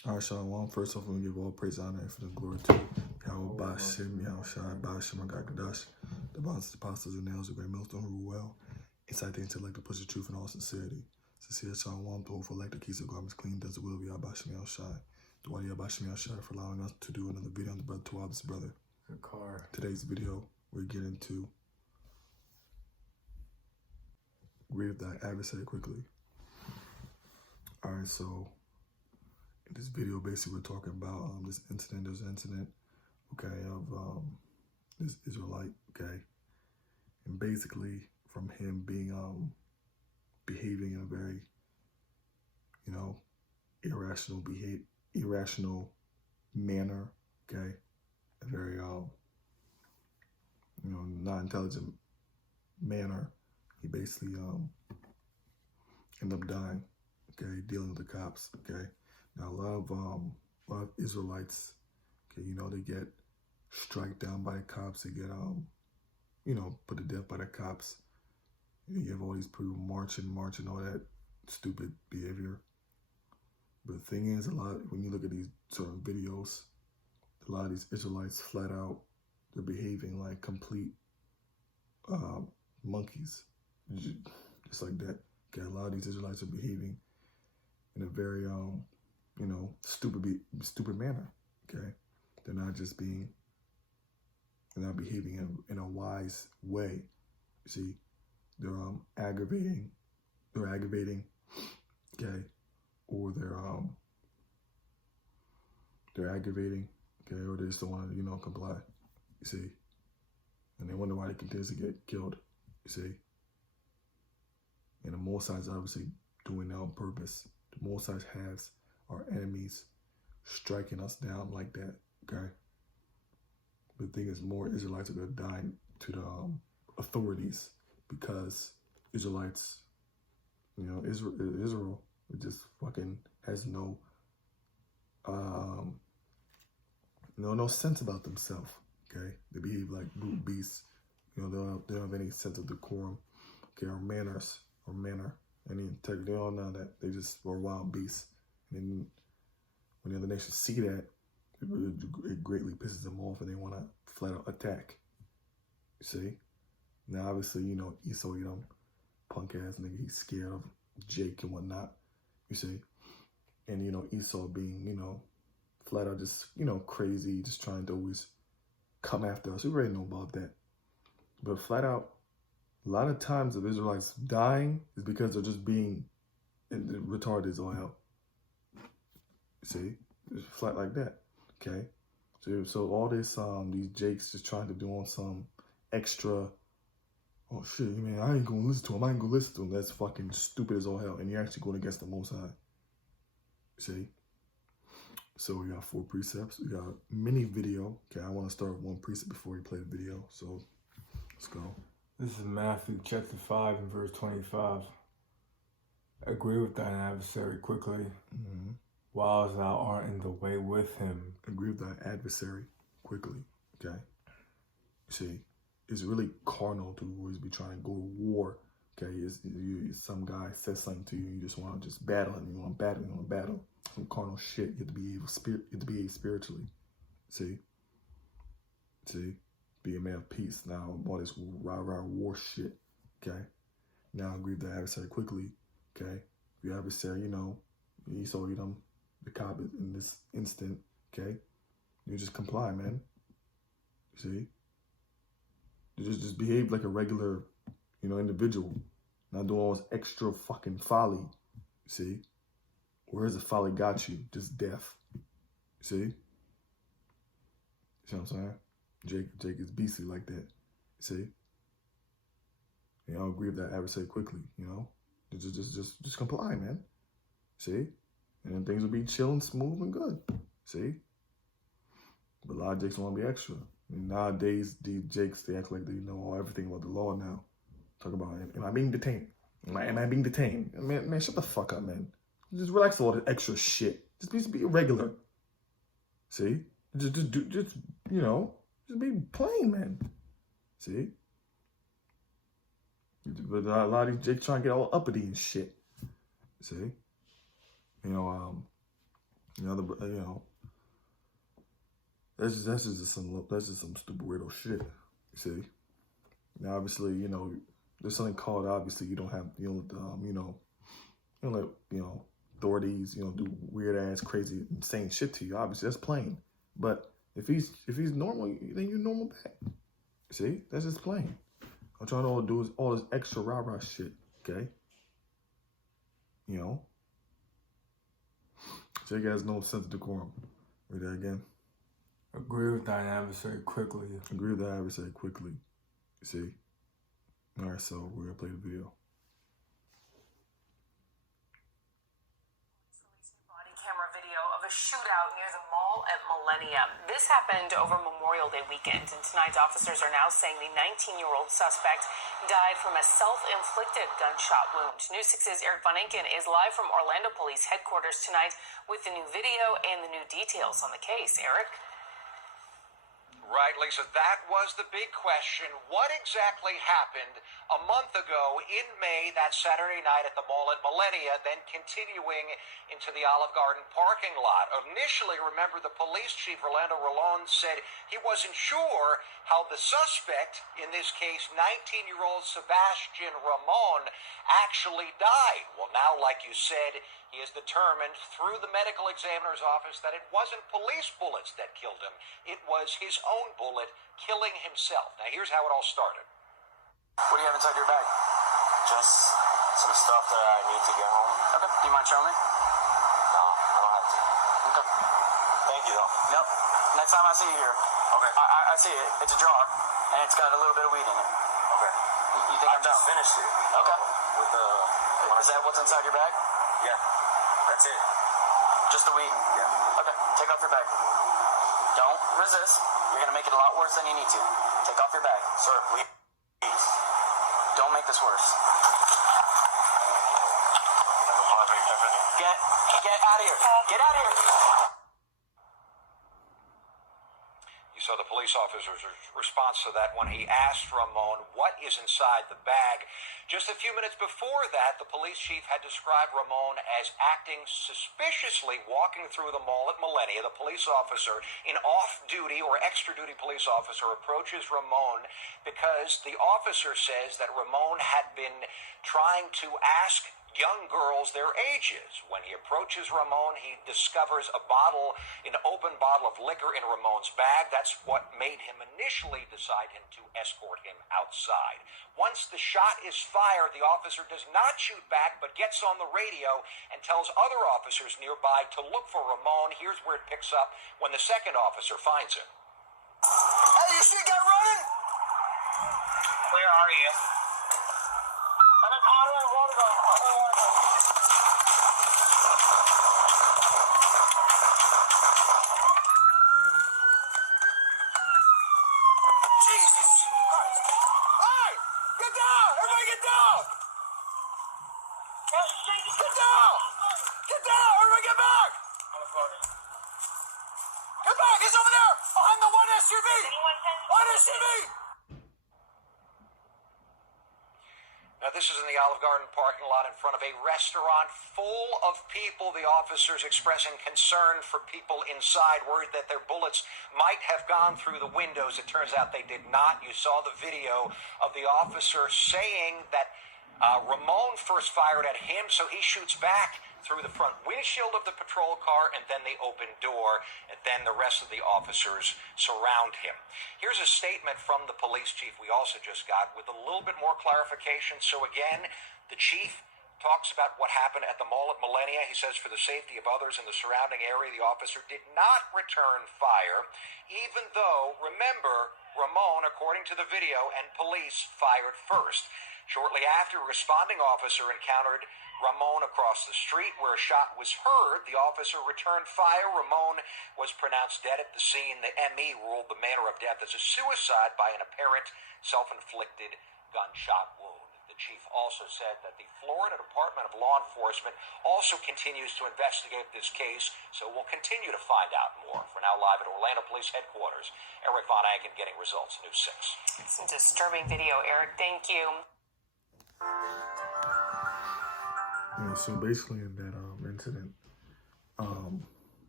All right, Shalom. First off, we give all praise, honor, and for the glory to Yahweh Bashim, Yahweh Shai, Bashim, God Kadash, the bonds, the apostles, and nails, the great millstone, who rule well, inside the intellect to push the truth in all sincerity. Sincere Shalom, to for elect the keys of garments clean, does the will of Yahweh Bashim, Yahweh Shai. The Wadi Yahweh Bashim, Yahweh Shai, for allowing us to do another video on the brother to this brother. Today's video, we get into read thy adversary quickly. All right, so in this video, basically, we're talking about this incident. There's an incident, okay, of this Israelite, okay, and basically from him being behaving in a very, irrational manner, okay, a very not intelligent manner. He basically ended up dying, okay, dealing with the cops, okay. Now a lot of Israelites, okay, they get struck down by the cops. They get put to death by the cops. You have all these people marching, all that stupid behavior. But the thing is, when you look at these sort of videos, a lot of these Israelites flat out, they're behaving like complete monkeys, just like that. Okay, a lot of these Israelites are behaving in a very stupid manner. Okay, they're not behaving in a wise way. You see, they're aggravating, okay, or they're aggravating, okay, or they just don't want to comply. You see, and they wonder why they continue to get killed. You see, and the Most High is obviously doing that on purpose. The Most High has our enemies striking us down like that, okay? But the thing is, more Israelites are going to die to the authorities because Israelites, Israel just fucking has no sense about themselves, okay? They behave like brute beasts. They don't have any sense of decorum, okay, or manners, any integrity. They all know that they just are wild beasts. And when the other nations see that, it greatly pisses them off, and they want to flat out attack. You see? Now, obviously, Esau, punk ass nigga, he's scared of Jake and whatnot. You see? And Esau being, flat out just, crazy, just trying to always come after us. We already know about that. But flat out, a lot of times of Israelites dying is because they're just being retarded as all hell. See, it's flat like that. Okay, so all this these Jakes just trying to do on some extra. Oh shit, man, I ain't gonna listen to him. That's fucking stupid as all hell, and you're actually going against the Most High. See, so we got 4 precepts. We got a mini video. Okay, I want to start with 1 precept before we play the video. So let's go. This is Matthew chapter 5 and verse 25. Agree with thine adversary quickly, while thou art in the way with him. Agree with thy adversary quickly, okay? See, it's really carnal to always be trying to go to war, okay? Some guy says something to you, you just want to just battle him. You want to battle. Some carnal shit. You have to behave spiritually. See? Be a man of peace. Now, all this rah-rah war shit, okay? Now, agree with the adversary quickly, okay? Your adversary, Esau, the cop in this instant, okay? You just comply, man. See? You just behave like a regular, individual. Not doing all this extra fucking folly. See? Where's the folly got you? Just death. See? See what I'm saying? Jake is beastly like that. See? I'll agree with that adversary quickly, Just comply, man. See? And then things will be chill and smooth and good. See? But a lot of Jakes want to be extra. Nowadays, these Jakes, they act like they know everything about the law now. Talk about, am I being detained? Am I being detained? Man, shut the fuck up, man. Just relax all the extra shit. Just be regular. See? Just be plain, man. See? But a lot of these Jakes trying to get all uppity and shit. See? That's just some stupid weirdo shit. You see, now obviously, there's something called, obviously you don't let authorities do weird ass crazy insane shit to you. Obviously that's plain. But if he's normal, then you're normal back. See, that's just plain. I'm trying to do is all this extra rah-rah shit. Okay. So you guys know sense of decorum. Read that again. Agree with thine adversary quickly. Agree with the adversary quickly. You see? Alright, so we're gonna play the video. Body camera video of a shootout near the mall at Millennium. This happened over Memorial Day weekend, and tonight's officers are now saying the 19-year-old suspect died from a self-inflicted gunshot wound. News 6's Eric Von Inken is live from Orlando Police Headquarters tonight with the new video and the new details on the case. Eric? Right, Lisa, that was the big question. What exactly happened a month ago in May, that Saturday night at the mall at Millennia, then continuing into the Olive Garden parking lot? Initially, remember, the police chief, Orlando Rolón, said he wasn't sure how the suspect, in this case, 19-year-old Sebastian Ramon, actually died. Well, now, like you said, he is determined through the medical examiner's office that it wasn't police bullets that killed him. It was his own bullet killing himself. Now, here's how it all started. What do you have inside your bag? Just some stuff that I need to get home. Okay. Do you mind showing me? No, I don't have to. Okay. Thank you, though. Nope. Next time I see you here. Okay. I see it. It's a jar, and it's got a little bit of weed in it. Okay. You think I'm done? I just finished it. Okay. With the... Is that what's inside your bag? Yeah. That's it. Just the weed? Yeah. Okay. Take off your bag. Don't resist. You're going to make it a lot worse than you need to. Take off your bag. Sir, please. Don't make this worse. Get out of here. Get out of here. You saw the police officer's response to that when he asked Ramon what is inside the bag. Just a few minutes before that, the police chief had described Ramon as acting suspiciously walking through the mall at Millennia. The police officer, an off-duty or extra-duty police officer, approaches Ramon because the officer says that Ramon had been trying to ask young girls their ages. When he approaches Ramon, he discovers an open bottle of liquor in Ramon's bag. That's what made him initially decide to escort him outside. Once the shot is fired, the officer does not shoot back, but gets on the radio and tells other officers nearby to look for Ramon. Here's where it picks up when the second officer finds him. Hey, you see a guy running? Where are you? How do I want to go? Jesus Christ! Hey! Get down! Everybody get down! Get down! Get down! Everybody get back! Get back! He's over there! Behind the one SUV! One SUV! Now, this is in the Olive Garden parking lot in front of a restaurant full of people. The officers expressing concern for people inside, worried that their bullets might have gone through the windows. It turns out they did not. You saw the video of the officer saying that Ramon first fired at him, so he shoots back through the front windshield of the patrol car and then the open door, and then the rest of the officers surround him. Here's a statement from the police chief we also just got with a little bit more clarification. So again, the chief talks about what happened at the mall at Millennia. He says for the safety of others in the surrounding area, the officer did not return fire, even though, remember, Ramon, according to the video, and police fired first. Shortly after, a responding officer encountered Ramon across the street where a shot was heard. The officer returned fire. Ramon was pronounced dead at the scene. The ME ruled the manner of death as a suicide by an apparent self-inflicted gunshot wound. The chief also said that the Florida Department of Law Enforcement also continues to investigate this case, so we'll continue to find out more. For now, live at Orlando Police Headquarters, Eric Von Inken getting results, News 6. It's a disturbing video, Eric. Thank you. So basically in that incident,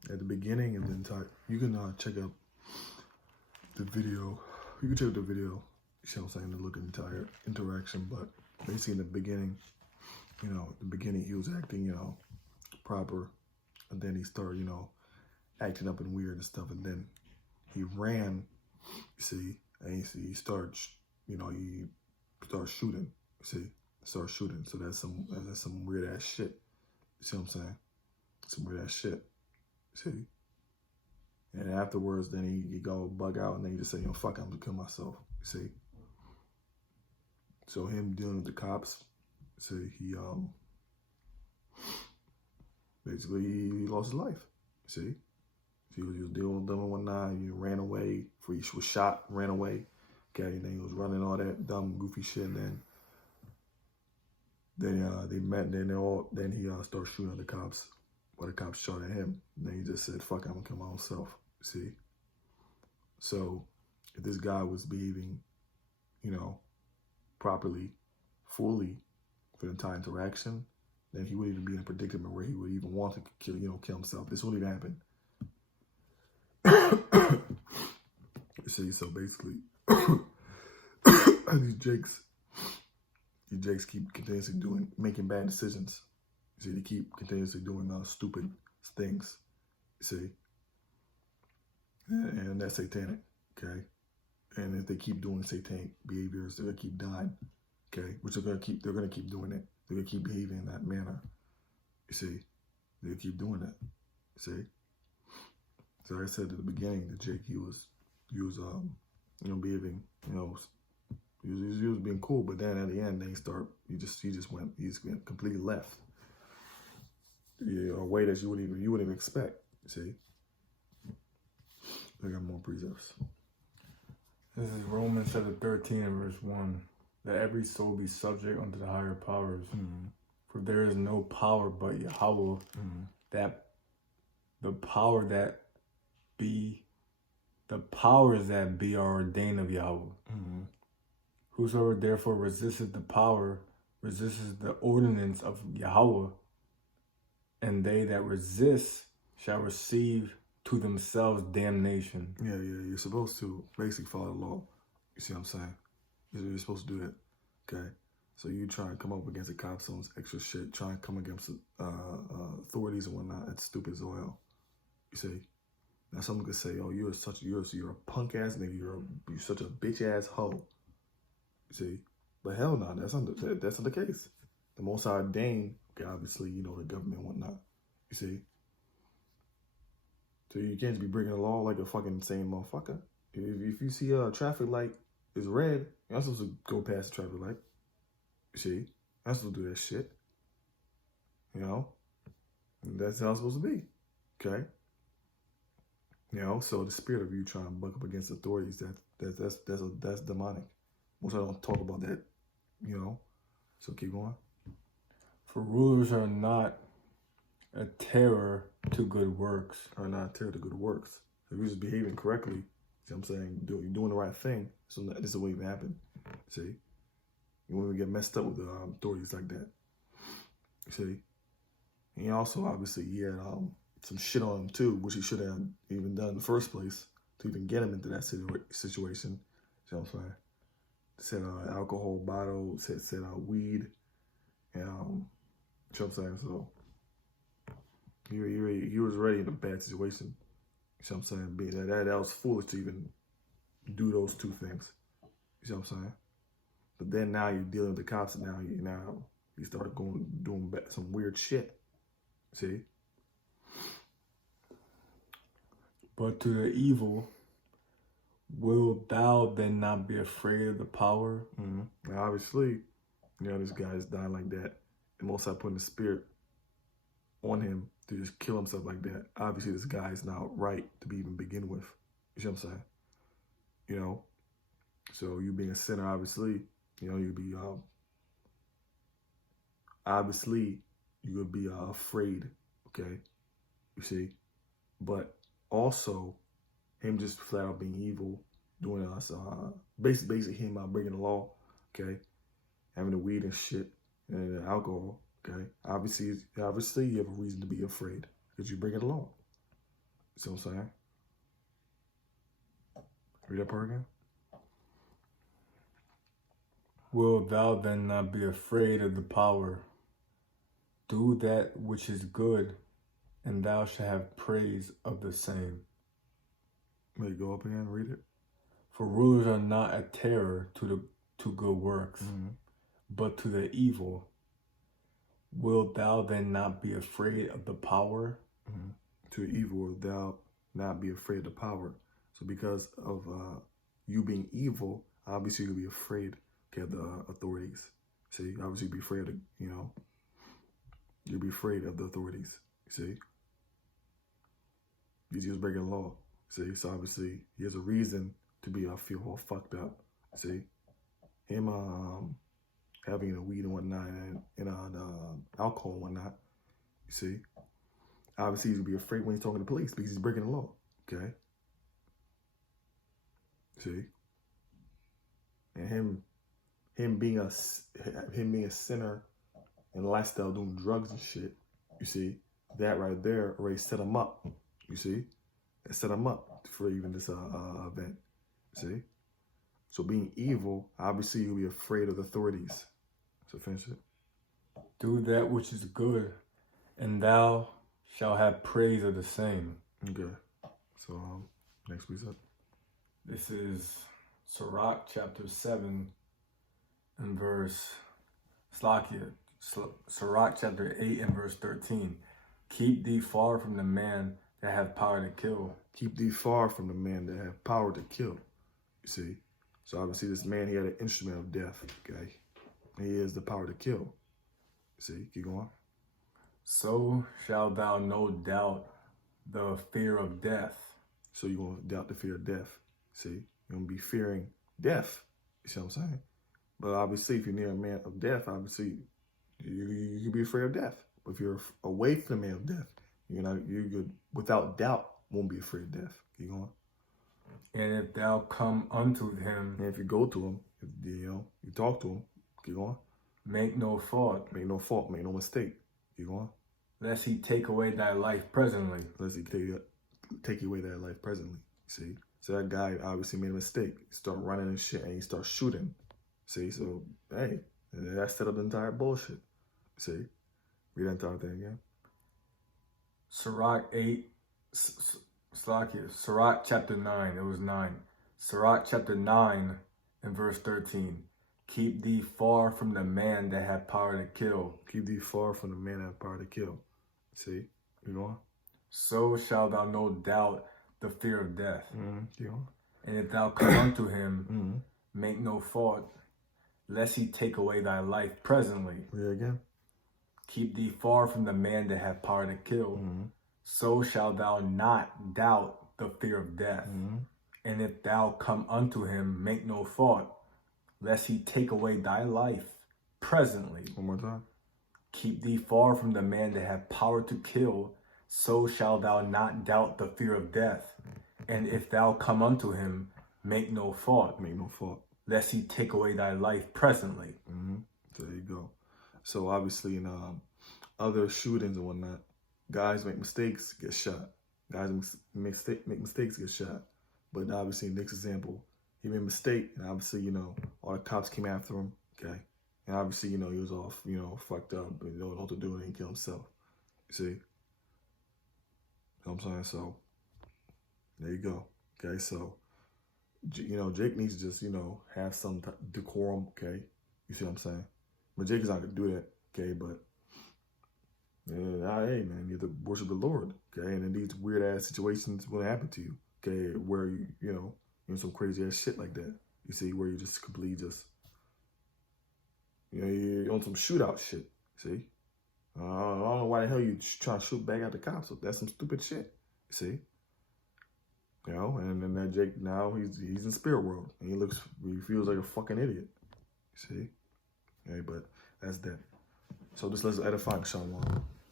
at the beginning, and then you can check out the video. You can check out the video. You know what I'm saying, to look at the entire interaction. But basically, in the beginning, he was acting, proper, and then he started, acting up and weird and stuff, and then he ran. You see, and he started, he started shooting. You see, started shooting. So that's some weird ass shit. You see what I'm saying? Some weird ass shit. See? And afterwards, then he go bug out, and then he just say, fuck, I'm gonna kill myself. You see? So him dealing with the cops, see, he basically he lost his life. See? He was dealing with them and whatnot. He ran away. He was shot, ran away. Okay, and then he was running all that dumb, goofy shit. And then they met. Then he started shooting at the cops. But the cops shot at him. And then he just said, "Fuck, I'm gonna kill my own self." See. So if this guy was behaving, properly, fully for the entire interaction, then he wouldn't even be in a predicament where he would even want to kill himself. This wouldn't even happen. You see, so basically, these Jakes keep continuously making bad decisions. You see, they keep continuously doing stupid things. You see, and that's satanic. Okay, and if they keep doing satanic behaviors, they're gonna keep dying. Okay, which they're gonna keep doing it. They're gonna keep behaving in that manner. You see, they're gonna keep doing it. You see. So like I said at the beginning, that Jake, he was behaving, he was being cool, but then at the end, he just went completely left. Yeah, a way that you wouldn't even expect. See, I got more precepts. This is Romans chapter 13 and verse 1. That every soul be subject unto the higher powers. Mm-hmm. For there is no power but Yahweh, that the powers that be are ordained of Yahweh. Mm-hmm. Whosoever therefore resisteth the power, resisteth the ordinance of Yahweh, and they that resist shall receive to themselves damnation. Yeah, you're supposed to basically follow the law. You see what I'm saying? You're supposed to do that. Okay? So you try and come up against the cops on extra shit, try and come against authorities and whatnot, that's stupid as oil. You see? Now someone could say, "Oh, you're a punk ass nigga. You're such a bitch ass hoe." You see, but hell no, that's not the case. The Most High ordained, okay, obviously, the government and whatnot. You see, so you can't just be breaking the law like a fucking insane motherfucker. If you see a traffic light is red, you're not supposed to go past the traffic light. You see, you're not supposed to do that shit. And that's how it's supposed to be. Okay. So the spirit of you trying to buck up against authorities, that's demonic. Most I don't talk about that, So keep going. For rulers are not a terror to good works. Are not a terror to good works. If you're just behaving correctly, see what I'm saying? You're doing the right thing. So this is what even happen. See? You won't even get messed up with the authorities like that. See? And he also, obviously, he had some shit on him too, which he should have even done in the first place to even get him into that situation. You know what I'm saying? Said alcohol bottle, said weed, and you know what I'm saying? So he was already in a bad situation. You know what I'm saying? Being that was foolish to even do those two things. You know what I'm saying? But then now you're dealing with the cops, and now you started doing some weird shit. See? But to the evil, will thou then not be afraid of the power? Mm-hmm. Now, obviously, this guy's dying like that. And most I putting the spirit on him to just kill himself like that. Obviously, this guy is not right to be even begin with. You know what I'm saying? So you being a sinner, obviously, you'd be, obviously, you would be afraid, okay? You see? But also, him just flat out being evil, doing us, basically him breaking the law, okay? Having the weed and shit and the alcohol, okay? Obviously, you have a reason to be afraid because you're breaking the law. See what I'm saying? Read that part again. Wilt thou then not be afraid of the power? Do that which is good, and thou shalt have praise of the same. Let me go up again and read it. For rulers are not a terror to good works, but to the evil. Wilt thou then not be afraid of the power? To evil, wilt thou not be afraid of the power? So because of you being evil, obviously you'll be afraid of the authorities. See, obviously you'll be afraid of, you'll be afraid of the authorities. See, he's just breaking the law. See, so obviously he has a reason to be feel all fucked up. See, him having a weed and whatnot and alcohol and whatnot. You see, obviously he's gonna be afraid when he's talking to police because he's breaking the law. Okay. See, and him being a sinner and lifestyle doing drugs and shit. You see, that right there already set him up. You see, it set him up for even this event. See, so being evil, obviously you'll be afraid of the authorities. So finish it. Do that which is good, and thou shalt have praise of the same. Okay. So next precept. This is Sirach chapter 7 and verse Sirach chapter 8 and verse 13. Keep thee far from the man that hath power to kill. Keep thee far from the man that hath power to kill. You see? So obviously this man, he had an instrument of death. Okay. He has the power to kill. See? Keep going. So shalt thou no doubt the fear of death. So you're going to doubt the fear of death. See? You're going to be fearing death. You see what I'm saying? But obviously, if you're near a man of death, obviously, you can be afraid of death. But if you're away from the man of death, you without doubt won't be afraid of death. Keep going. And if thou come unto him, and if you go to him, you talk to him, keep going. Make no fault. Make no fault. Make no mistake. Keep going. Lest he take away thy life presently. Lest he take away thy life presently. See? So that guy obviously made a mistake. He started running and shit, and he started shooting. See? So, hey, that set up the entire bullshit. See? Read that entire thing again. Sirach 8, Sirach chapter 9, it was 9. Sirach chapter 9 and verse 13. Keep thee far from the man that hath power to kill. Keep thee far from the man that hath power to kill. See? You go on. So shalt thou no doubt the fear of death. You know? And if thou come unto him, make no fault, lest he take away thy life presently. Read it again. Keep thee far from the man that hath power to kill. So shalt thou not doubt the fear of death. And if thou come unto him, make no fault, lest he take away thy life presently. One more time. Keep thee far from the man that hath power to kill. So shalt thou not doubt the fear of death. And if thou come unto him, make no fault. Make no fault. Lest he take away thy life presently. So there you go. So obviously in other shootings and whatnot, guys make mistakes, get shot. Guys make mistakes, get shot. But obviously in Nick's example, he made a mistake, and obviously, all the cops came after him, okay? And obviously, he was all, fucked up, but know what to do, and he killed himself. You see? You know what I'm saying? So, there you go. Okay, so, Jake needs to just, have some decorum, okay? You see what I'm saying? But Jake is not going to do that, okay? But, hey, man, you have to worship the Lord, okay? And then these weird-ass situations will happen to you, okay? Where, you some crazy-ass shit like that. You see, where you just completely just, you're on some shootout shit, see? I don't know why the hell you trying to shoot back at the cops. That's some stupid shit. You see? And then that Jake, now he's in spirit world. And he feels like a fucking idiot. You see? Hey, but that's that. So this let's edify, Shalom.